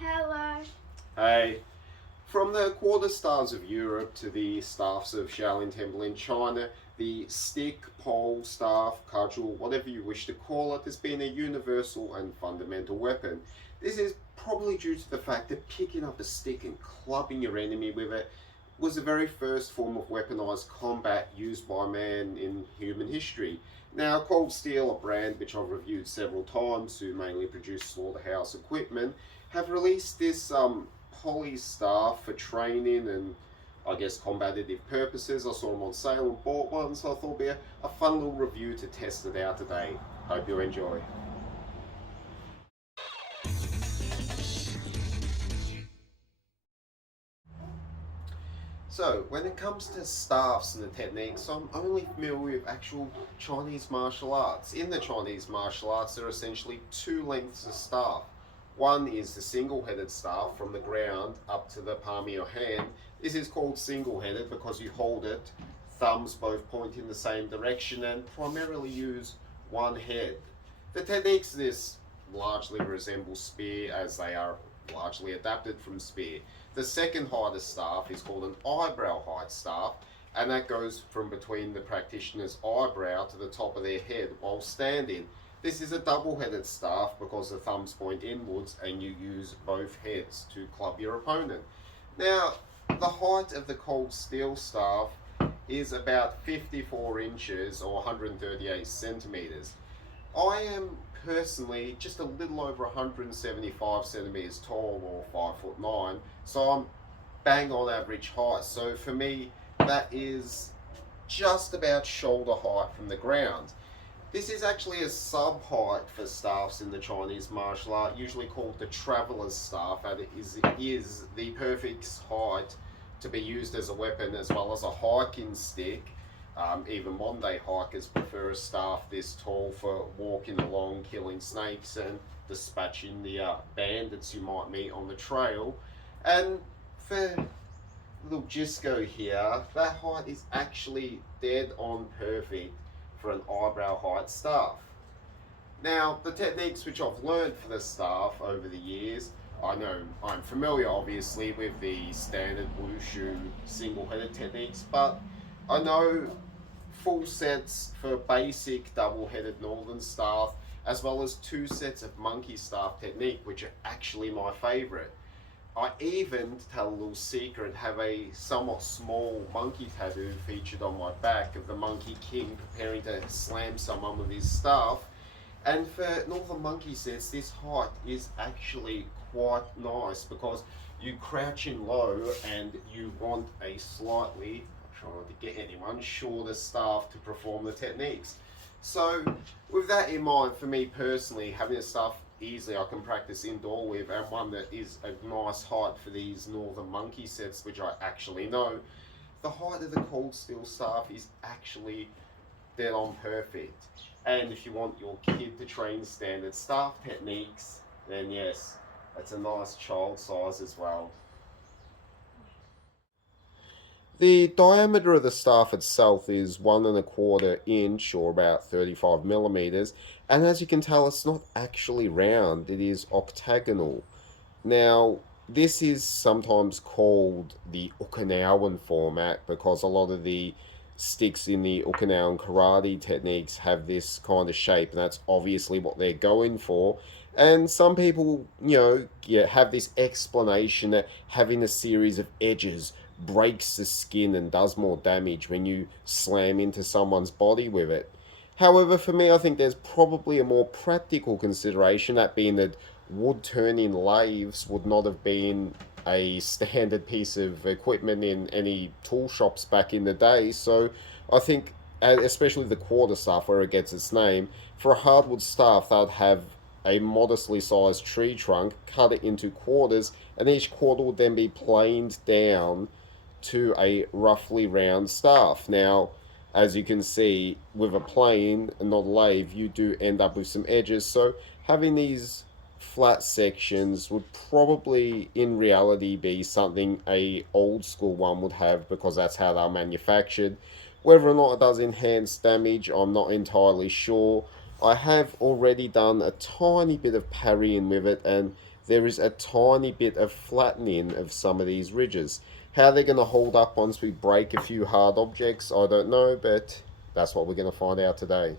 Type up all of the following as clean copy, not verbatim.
Hello. Hey, from the quarterstars of Europe to the staffs of Shaolin Temple in China, the stick, pole, staff, cudgel, whatever you wish to call it, has been a universal and fundamental weapon. This is probably due to the fact that picking up a stick and clubbing your enemy with it was the very first form of weaponized combat used by man in human history. Now, Cold Steel, a brand which I've reviewed several times, who mainly produce slaughterhouse equipment, have released this poly staff for training and I guess combative purposes. I saw them on sale and bought one, so I thought it'd be a fun little review to test it out today. Hope you enjoy. So, when it comes to staffs and the techniques, I'm only familiar with actual Chinese martial arts. In the Chinese martial arts, there are essentially two lengths of staff. One is the single headed staff from the ground up to the palm of your hand. This is called single headed because you hold it, thumbs both point in the same direction, and primarily use one head. The techniques of this largely resemble spear as they are largely adapted from spear. The second hardest staff is called an eyebrow height staff, and that goes from between the practitioner's eyebrow to the top of their head while standing. This is a double-headed staff because the thumbs point inwards and you use both heads to club your opponent. Now, the height of the cold steel staff is about 54 inches or 138 centimeters. I am personally just a little over 175 centimeters tall or 5'9", so I'm bang on average height. So for me, that is just about shoulder height from the ground. This is actually a sub height for staffs in the Chinese martial art, usually called the traveler's staff, and it is the perfect height to be used as a weapon as well as a hiking stick. Even modern day hikers prefer a staff this tall for walking along, killing snakes, and dispatching the bandits you might meet on the trail. And for little Gisco here, that height is actually dead on perfect for an eyebrow height staff. Now, the techniques which I've learned for the staff over the years, I know I'm familiar obviously with the standard wushu single headed techniques, but I know full sets for basic double headed northern staff, as well as two sets of monkey staff technique, which are actually my favourite. I even, to tell a little secret, have a somewhat small monkey tattoo featured on my back of the Monkey King preparing to slam someone with his staff. And for Northern Monkey sets, this height is actually quite nice because you crouch in low and you want a slightly, trying not to get anyone, shorter staff to perform the techniques. So with that in mind, for me personally, having a staff easily I can practice indoor with, and one that is a nice height for these Northern Monkey sets, which I actually know, the height of the cold steel staff is actually dead on perfect. And if you want your kid to train standard staff techniques, then yes, that's a nice child size as well. The diameter of the staff itself is 1¼ inch or about 35 millimeters, and as you can tell, it's not actually round, it is octagonal. Now, this is sometimes called the Okinawan format because a lot of the sticks in the Okinawan karate techniques have this kind of shape, and that's obviously what they're going for. And some people, yeah, have this explanation that having a series of edges breaks the skin and does more damage when you slam into someone's body with it. However, for me, I think there's probably a more practical consideration, that being that wood turning lathes would not have been a standard piece of equipment in any tool shops back in the day. So I think, especially the quarter staff, where it gets its name, for a hardwood staff, they'd have a modestly sized tree trunk, cut it into quarters, and each quarter would then be planed down to a roughly round staff. Now, as you can see, with a plane and not a lathe, you do end up with some edges. So having these flat sections would probably in reality be something a old school one would have because that's how they're manufactured. Whether or not it does enhance damage, I'm not entirely sure. I have already done a tiny bit of parrying with it, and there is a tiny bit of flattening of some of these ridges. How they're going to hold up once we break a few hard objects, I don't know, but that's what we're going to find out today.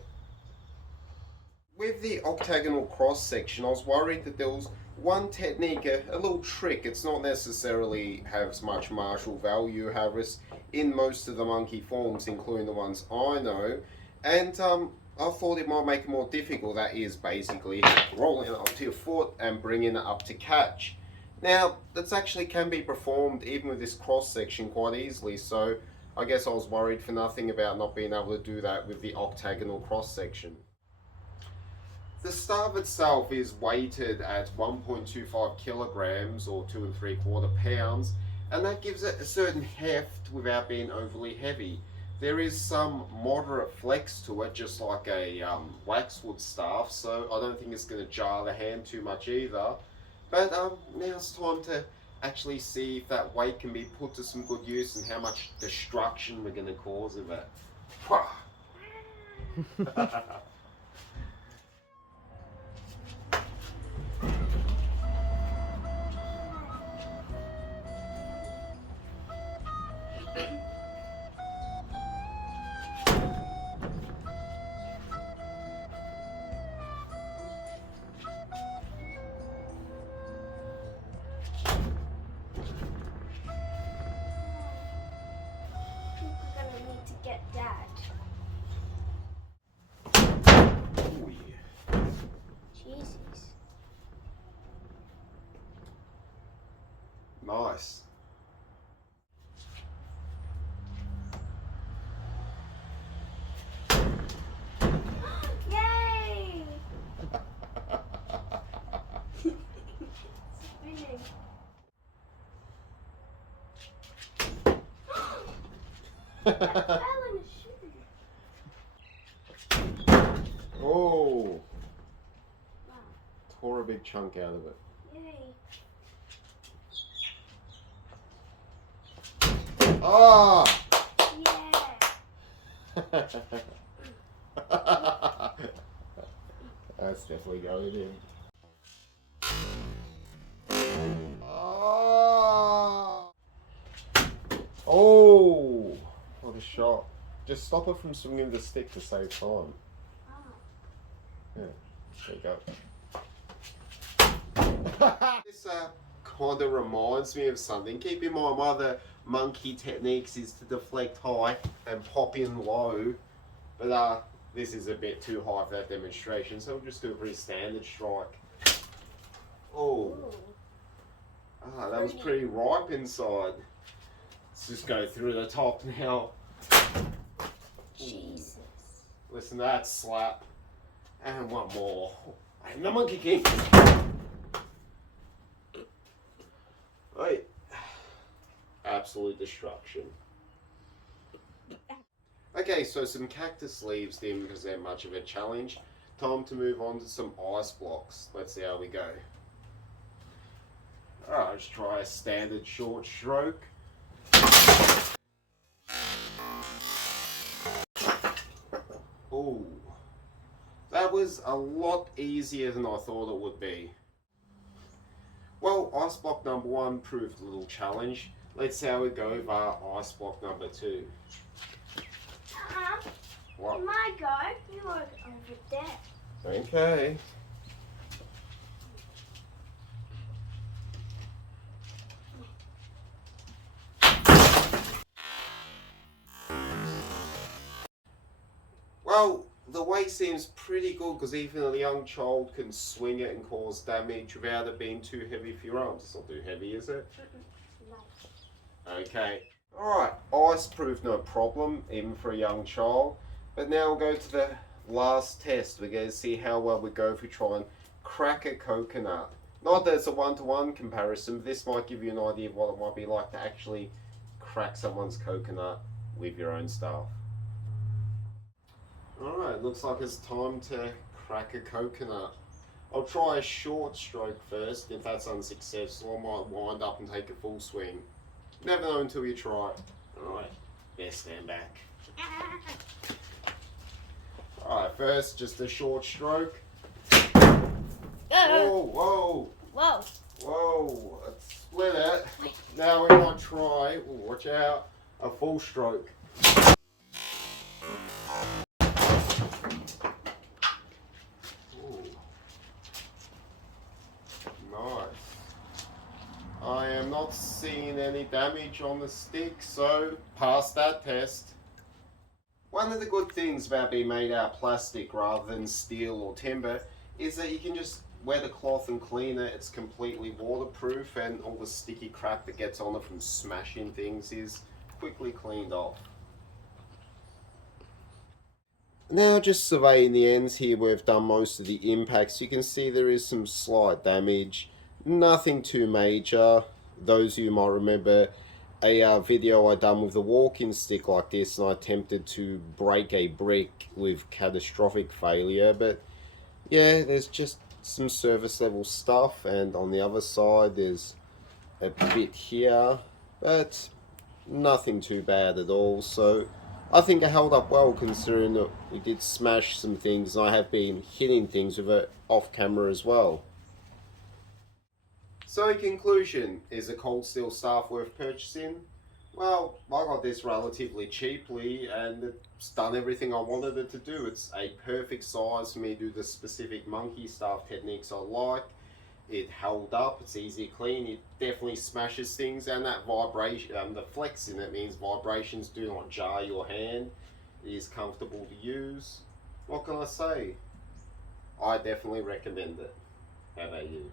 With the octagonal cross section, I was worried that there was one technique, a little trick. It's not necessarily has much martial value, however, it's in most of the monkey forms, including the ones I know. And I thought it might make it more difficult. That is basically rolling it onto your foot and bringing it up to catch. Now, that actually can be performed even with this cross section quite easily, so I guess I was worried for nothing about not being able to do that with the octagonal cross section. The staff itself is weighted at 1.25 kilograms or 2 3/4 pounds, and that gives it a certain heft without being overly heavy. There is some moderate flex to it, just like a waxwood staff, so I don't think it's going to jar the hand too much either. But now it's time to actually see if that weight can be put to some good use and how much destruction we're going to cause with it. Get Dad. Oh yeah. Jesus. Nice. Yay! Spinning. Oh, Wow. tore a big chunk out of it. Yay. Ah! Yeah. That's definitely going in. Ah! Oh! What a shot. Just stop it from swinging the stick to save time. Oh. Yeah, there you go. This kind of reminds me of something. Keep in mind, one of the monkey techniques is to deflect high and pop in low. But this is a bit too high for that demonstration, so we'll just do a pretty standard strike. Oh, Ooh. that was pretty ripe inside. Let's just go through the top now. Jesus. Listen to that slap. And one more. And the monkey king. Right. Absolute destruction. Okay, so some cactus leaves didn't present much of a challenge. Time to move on to some ice blocks. Let's see how we go. Alright, let's try a standard short stroke. Ooh. That was a lot easier than I thought it would be. Well, ice block number 1 proved a little challenge. Let's see how we go with our ice block number 2. What? You might go. You are over there. Okay. Well, the weight seems pretty good because even a young child can swing it and cause damage without it being too heavy for your arms. It's not too heavy, is it? Okay. Alright, ice proved no problem, even for a young child. But now we'll go to the last test. We're going to see how well we go if we try and crack a coconut. Not that it's a one-to-one comparison, but this might give you an idea of what it might be like to actually crack someone's coconut with your own staff. Alright, looks like it's time to crack a coconut. I'll try a short stroke first. If that's unsuccessful, I might wind up and take a full swing. Never know until you try. Alright, best stand back. Alright, first just a short stroke. Whoa. Whoa, whoa. Whoa. Watch out, a full stroke. Ooh. Nice. I am not seeing any damage on the stick, so pass that test. One of the good things about being made out of plastic rather than steel or timber is that you can just wet the cloth and clean it. It's completely waterproof, and all the sticky crap that gets on it from smashing things is quickly cleaned off. Now just surveying the ends here where we've done most of the impacts, you can see there is some slight damage. Nothing too major. Those of you might remember a video I done with a walking stick like this, and I attempted to break a brick with catastrophic failure. But yeah, there's just some surface level stuff, and on the other side there's a bit here, but nothing too bad at all. So I think it held up well, considering that we did smash some things, and I have been hitting things with it off camera as well. So in conclusion, is a cold steel staff worth purchasing? Well, I got this relatively cheaply, and it's done everything I wanted it to do. It's a perfect size for me to do the specific monkey staff techniques I like. It held up, it's easy to clean, it definitely smashes things, and that vibration, the flex in it means vibrations do not jar your hand. It is comfortable to use. What can I say? I definitely recommend it. How about you?